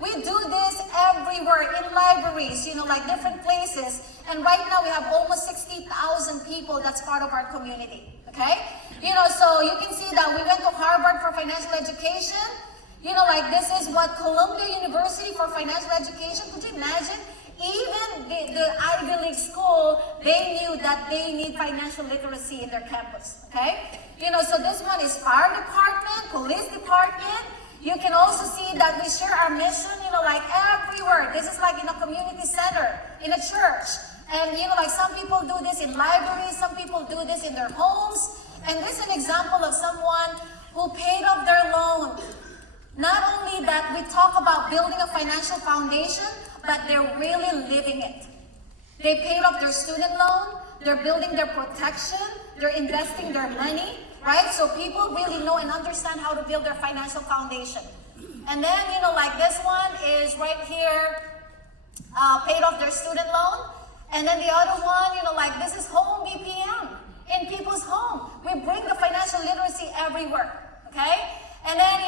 We do this everywhere, in libraries, like different places. And right now we have almost 60,000 people that's part of our community, okay? So you can see that we went to Harvard for financial education. Like this is what Columbia University for financial education. Could you imagine? Even the Ivy League school, they knew that they need financial literacy in their campus, okay? So this one is fire department, police department. You can also see that we share our mission, like everywhere. This is like in a community center, in a church. And, like some people do this in libraries, some people do this in their homes. And this is an example of someone who paid off their loan. Not only that, we talk about building a financial foundation, but they're really living it. They paid off their student loan, they're building their protection, they're investing their money, right? So people really know and understand how to build their financial foundation. And then, like this one is right here, paid off their student loan. And then the other one, like this is home BPM in people's home. We bring the financial literacy everywhere, okay? And then,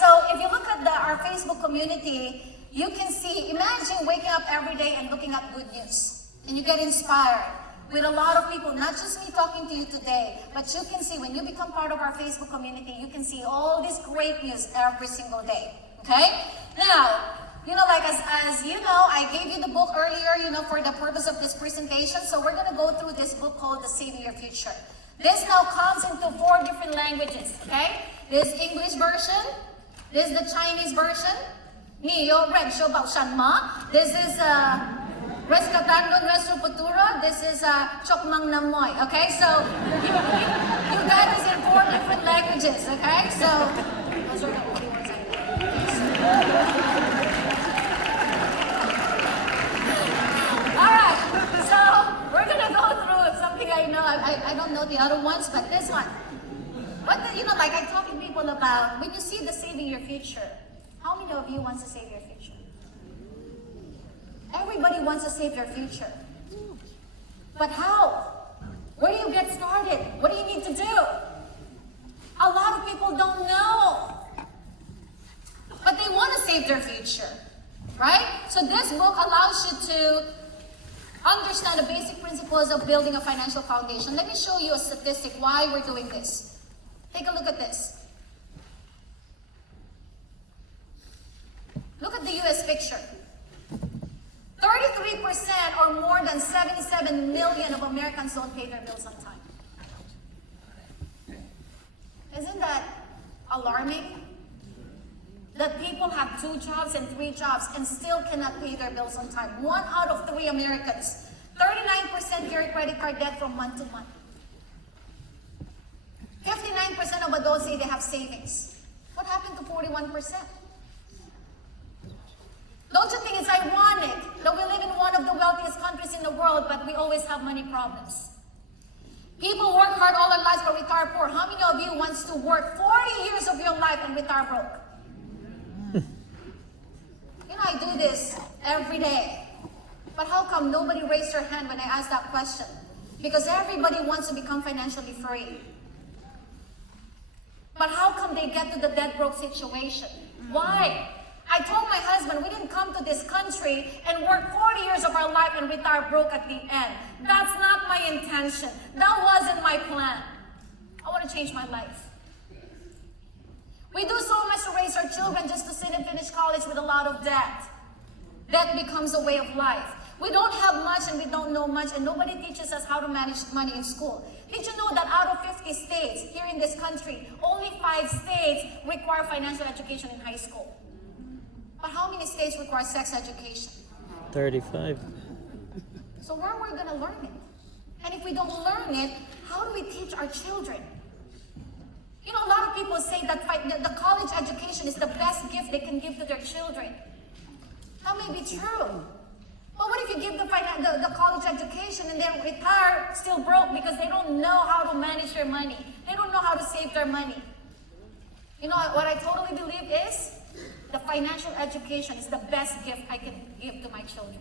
so if you look at our Facebook community, you can see, imagine waking up every day and looking at good news. And you get inspired with a lot of people, not just me talking to you today, but you can see when you become part of our Facebook community, you can see all this great news every single day, okay? Now, like as you know, I gave you the book earlier, for the purpose of this presentation. So we're going to go through this book called The Saving Your Future. This now comes into 4 different languages, okay? This English version, this is the Chinese version. This is Rescatando Nuestro Futuro. This is Chokmang Namoy. Okay, so you got this in 4 different languages. Okay, so those are the only ones I know. All right, so we're gonna go through something I know. I don't know the other ones, but this one. Like I talk to people about when you see the saving your future. How many of you want to save your future? Everybody wants to save your future. But how? Where do you get started? What do you need to do? A lot of people don't know. But they want to save their future, right? So this book allows you to understand the basic principles of building a financial foundation. Let me show you a statistic why we're doing this. Take a look at this. Look at the US picture. 33% or more than 77 million of Americans don't pay their bills on time. Isn't that alarming? That people have 2 jobs and 3 jobs and still cannot pay their bills on time. 1 out of 3 Americans. 39% carry credit card debt from month to month. 59% of adults say they have savings. What happened to 41%? Don't you think it's ironic that we live in one of the wealthiest countries in the world, but we always have money problems? People work hard all their lives but retire poor. How many of you wants to work 40 years of your life and retire broke? I do this every day. But how come nobody raised their hand when I asked that question? Because everybody wants to become financially free. But how come they get to the dead broke situation? Why? I told my husband we didn't come to this country and work 40 years of our life and retire broke at the end. That's not my intention. That wasn't my plan. I want to change my life. We do so much to raise our children just to sit and finish college with a lot of debt. Debt becomes a way of life. We don't have much and we don't know much, and nobody teaches us how to manage money in school. Did you know that out of 50 states here in this country, only 5 states require financial education in high school? But how many states require sex education? 35. So where are we going to learn it? And if we don't learn it, how do we teach our children? A lot of people say that the college education is the best gift they can give to their children. That may be true. But what if you give the college education and then retire still broke because they don't know how to manage their money? They don't know how to save their money. What I totally believe is the financial education is the best gift I can give to my children.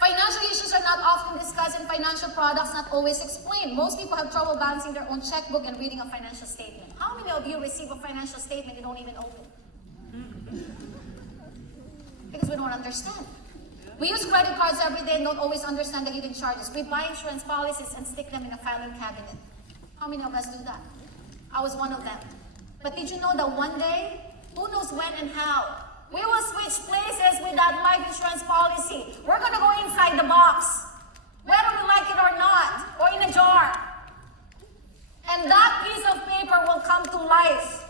Financial issues are not often discussed discussed in financial products, not always explained. Most people have trouble balancing their own checkbook and reading a financial statement. How many of you receive a financial statement you don't even open? Because we don't understand. We use credit cards every day and don't always understand the hidden charges. We buy insurance policies and stick them in a filing cabinet. How many of us do that? I was one of them. But did you know that one day, who knows when and how, we will switch places with that life insurance policy. We're going to go inside the box, whether we like it or not, or in a jar. And that piece of paper will come to life.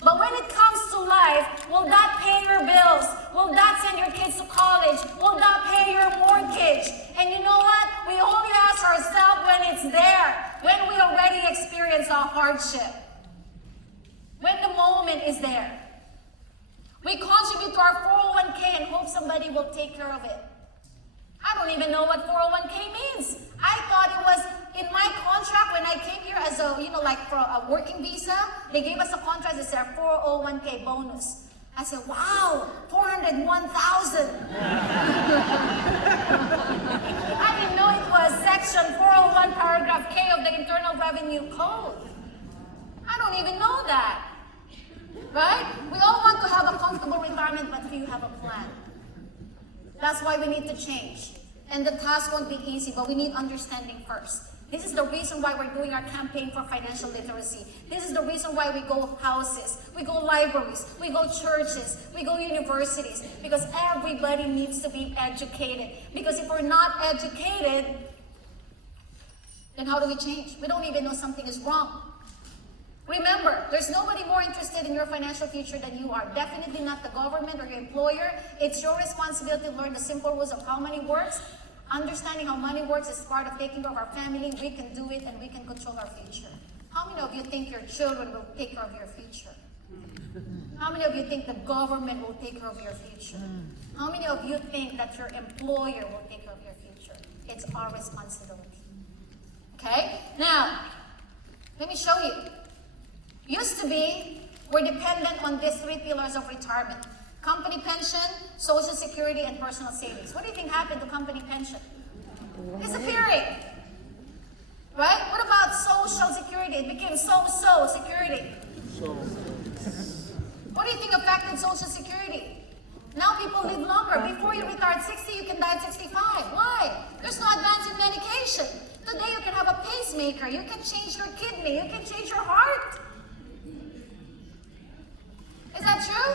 But when it comes to life, will that pay your bills? Will that send your kids to college? Will that pay your mortgage? And you know what? We only ask ourselves when it's there, when we already experience a hardship, when the moment is there. We contribute to our 401k and hope somebody will take care of it. I don't even know what 401k means. I thought it was in my contract when I came here as a, like for a working visa, they gave us a contract that said 401k bonus. I said, wow, 401,000. I didn't know it was section 401 paragraph K of the Internal Revenue Code. I don't even know that. Right? We all want to have a comfortable retirement, but few have a plan. That's why we need to change. And the task won't be easy, but we need understanding first. This is the reason why we're doing our campaign for financial literacy. This is the reason why we go houses, we go libraries, we go churches, we go universities, because everybody needs to be educated. Because if we're not educated, then how do we change? We don't even know something is wrong. Remember, there's nobody more interested in your financial future than you are. Definitely not the government or your employer. It's your responsibility to learn the simple rules of how money works. Understanding how money works is part of taking care of our family. We can do it and we can control our future. How many of you think your children will take care of your future? How many of you think the government will take care of your future? How many of you think that your employer will take care of your future? It's our responsibility. Okay? Now, let me show you. Used to be, we're dependent on these three pillars of retirement. Company pension, Social Security, and personal savings. What do you think happened to company pension? Disappearing. Right? What about Social Security? It became so-so security. What do you think affected Social Security? Now people live longer. Before you retire at 60, you can die at 65. Why? There's no advance in medication. Today you can have a pacemaker. You can change your kidney. You can change your heart. Is that true?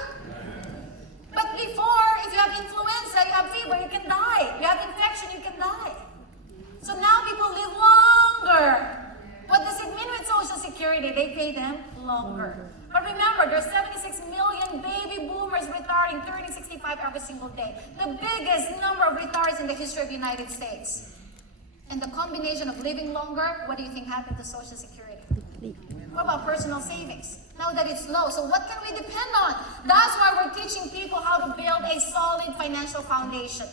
But before, if you have influenza, you have fever, you can die. You have infection, you can die. So now people live longer. What does it mean with Social Security? They pay them longer. But remember, there's 76 million baby boomers retiring, turning 65 every single day. The biggest number of retirees in the history of the United States. And the combination of living longer, what do you think happened to Social Security? What about personal savings? Now that it's low, so what can we depend on? That's why we're teaching people how to build a solid financial foundation.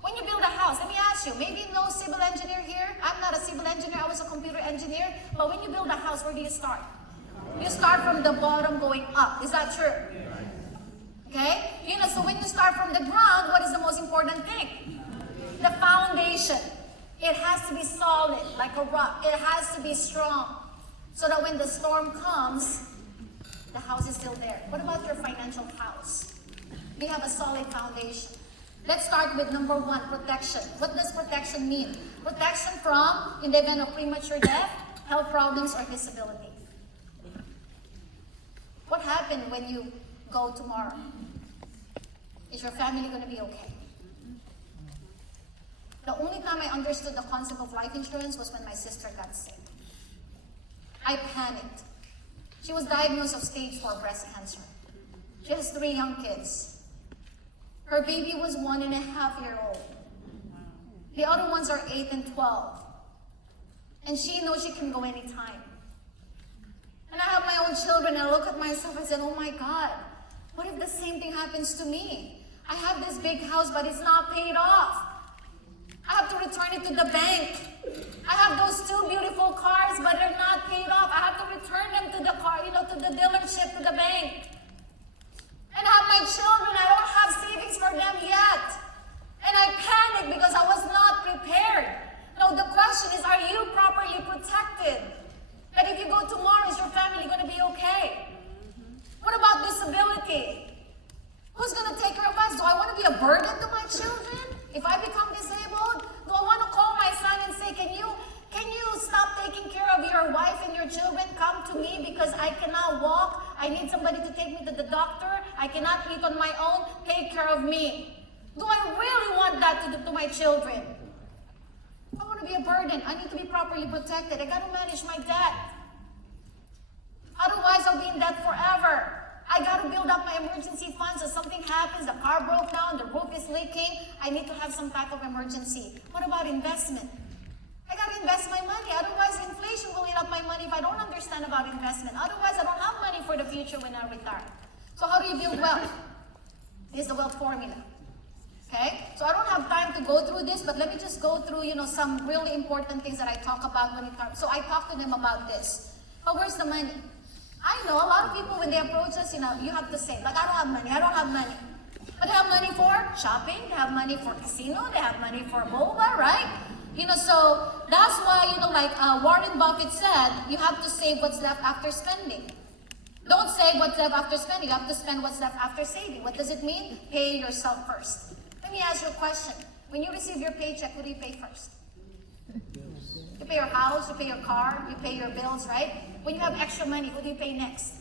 When you build a house, let me ask you, maybe no civil engineer here. I'm not a civil engineer, I was a computer engineer. But when you build a house, where do you start? You start from the bottom going up. Is that true? Okay? So when you start from the ground, what is the most important thing? The foundation. It has to be solid, like a rock. It has to be strong. So that when the storm comes, the house is still there. What about your financial house? We have a solid foundation. Let's start with number one, protection. What does protection mean? Protection from, in the event of premature death, health problems, or disability. What happened when you go tomorrow? Is your family going to be okay? The only time I understood the concept of life insurance was when my sister got sick. I panicked. She was diagnosed with stage 4 breast cancer. She has 3 young kids. Her baby was 1.5-year-old. The other ones are 8 and 12. And she knows she can go anytime. And I have my own children, and I look at myself and said, oh my God, what if the same thing happens to me? I have this big house, but it's not paid off. I have to return it to the bank. I have those 2 beautiful cars, but they're not paid off. I have to return them to the car, to the dealership, to the bank. And I have my children. I don't have savings for them yet. And I panicked because I was not prepared. I cannot walk. I need somebody to take me to the doctor. I cannot eat on my own. Take care of me. Do I really want that to my children? I want to be a burden. I need to be properly protected. I got to manage my debt. Otherwise, I'll be in debt forever. I got to build up my emergency funds so something happens, the car broke down, the roof is leaking. I need to have some type of emergency. What about investment? I got to invest my money. Otherwise, inflation will eat up my money if I don't understand about investment. Otherwise, I don't have money for the future when I retire. So how do you build wealth? This is the wealth formula. Okay? So I don't have time to go through this, but let me just go through, some really important things that I talk about when it comes. So I talk to them about this. But where's the money? I know a lot of people, when they approach us, you have to say, like, I don't have money, I don't have money. But they have money for shopping, they have money for casino, they have money for boba, right? So that's why, Warren Buffett said, you have to save what's left after spending. Don't save what's left after spending, you have to spend what's left after saving. What does it mean? Pay yourself first. Let me ask you a question. When you receive your paycheck, what do you pay first? You pay your house, you pay your car, you pay your bills, right? When you have extra money, what do you pay next?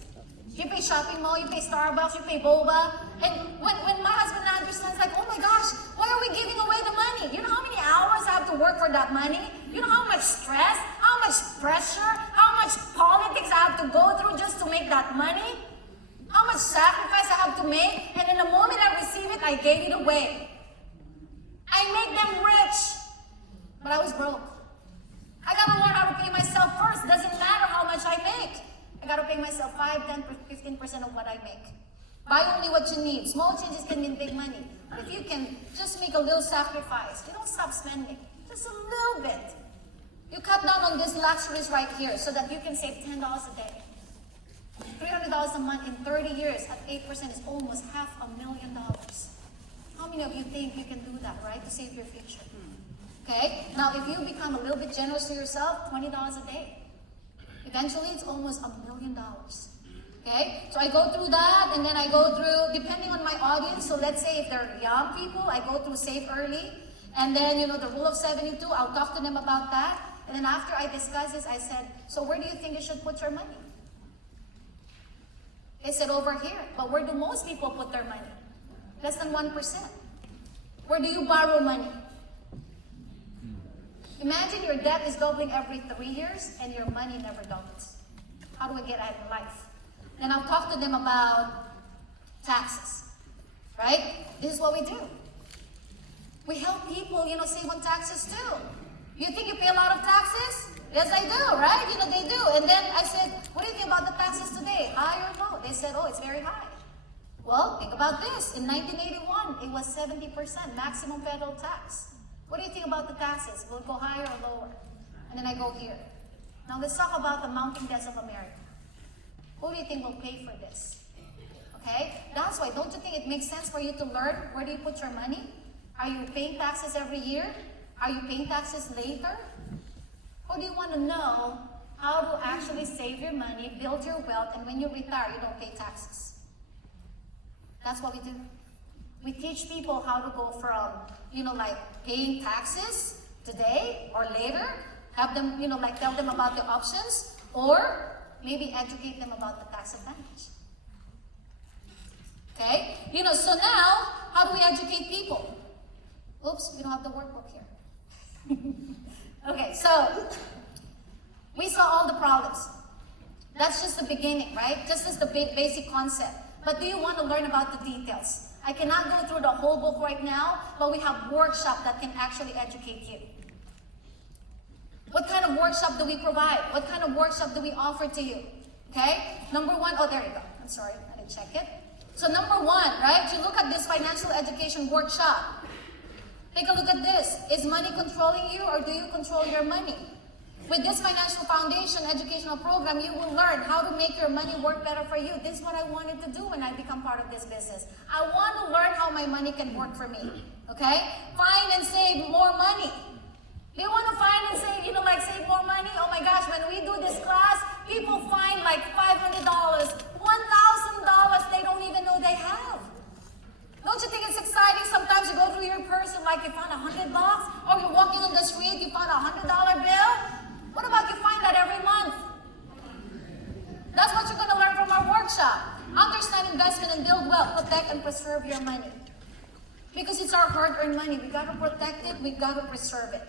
You pay shopping mall, you pay Starbucks, you pay boba. And when my husband understands, like, oh my gosh, why are we giving away the money? You know how many hours I have to work for that money? You know how much stress, how much pressure, how much politics I have to go through just to make that money? How much sacrifice I have to make? And in the moment I receive it, I gave it away. I make them rich, but I was broke. I gotta learn how to pay myself first. Doesn't matter how much I make. I gotta pay myself 5, 10, 15% of what I make. Buy only what you need. Small changes can mean big money. But if you can just make a little sacrifice, you don't stop spending. Just a little bit. You cut down on these luxuries right here so that you can save $10 a day. $300 a month in 30 years at 8% is almost $500,000. How many of you think you can do that, right? To save your future. Okay? Now, if you become a little bit generous to yourself, $20 a day. Eventually, it's almost $1 million. Okay? So I go through that, and then I go through, depending on my audience, so let's say if they're young people, I go through save early, and then, the rule of 72, I'll talk to them about that, and then after I discuss this, I said, so where do you think you should put your money? They said, over here. But where do most people put their money? Less than 1%. Where do you borrow money? Imagine your debt is doubling every 3 years and your money never doubles. How do we get ahead in life? Then I'll talk to them about taxes, right? This is what we do. We help people, save on taxes too. You think you pay a lot of taxes? Yes, I do, right? They do. And then I said, what do you think about the taxes today? High or low? They said, oh, it's very high. Well, think about this. In 1981, it was 70% maximum federal tax. What do you think about the taxes? Will it go higher or lower? And then I go here. Now let's talk about the mounting debts of America. Who do you think will pay for this? Okay? That's why, don't you think it makes sense for you to learn where do you put your money? Are you paying taxes every year? Are you paying taxes later? Or do you want to know how to actually save your money, build your wealth, and when you retire, you don't pay taxes? That's what we do. We teach people how to go from, paying taxes today or later, have them, tell them about the options, or maybe educate them about the tax advantage. Okay? So now, how do we educate people? Oops, we don't have the workbook here. Okay, so we saw all the problems. That's just the beginning, right? Just as the basic concept. But do you want to learn about the details? I cannot go through the whole book right now, but we have workshops that can actually educate you. What kind of workshop do we provide? What kind of workshop do we offer to you? Okay? Number one, oh, there you go. I'm sorry, I didn't check it. So number one, right? You look at this financial education workshop. Take a look at this. Is money controlling you, or do you control your money? With this financial foundation educational program, you will learn how to make your money work better for you. This is what I wanted to do when I become part of this business. I want to learn how my money can work for me. Okay? Find and save more money. Do you want to find and save, save more money? Oh my gosh, when we do this class, people find like $500, $1,000 they don't even know they have. Don't you think it's exciting? Sometimes you go through your purse and you found $100, or you're walking on the street, you found a $100 bill. What about you find that every month? That's what you're protect and preserve your money. Because it's our hard-earned money. We gotta protect it, we gotta preserve it.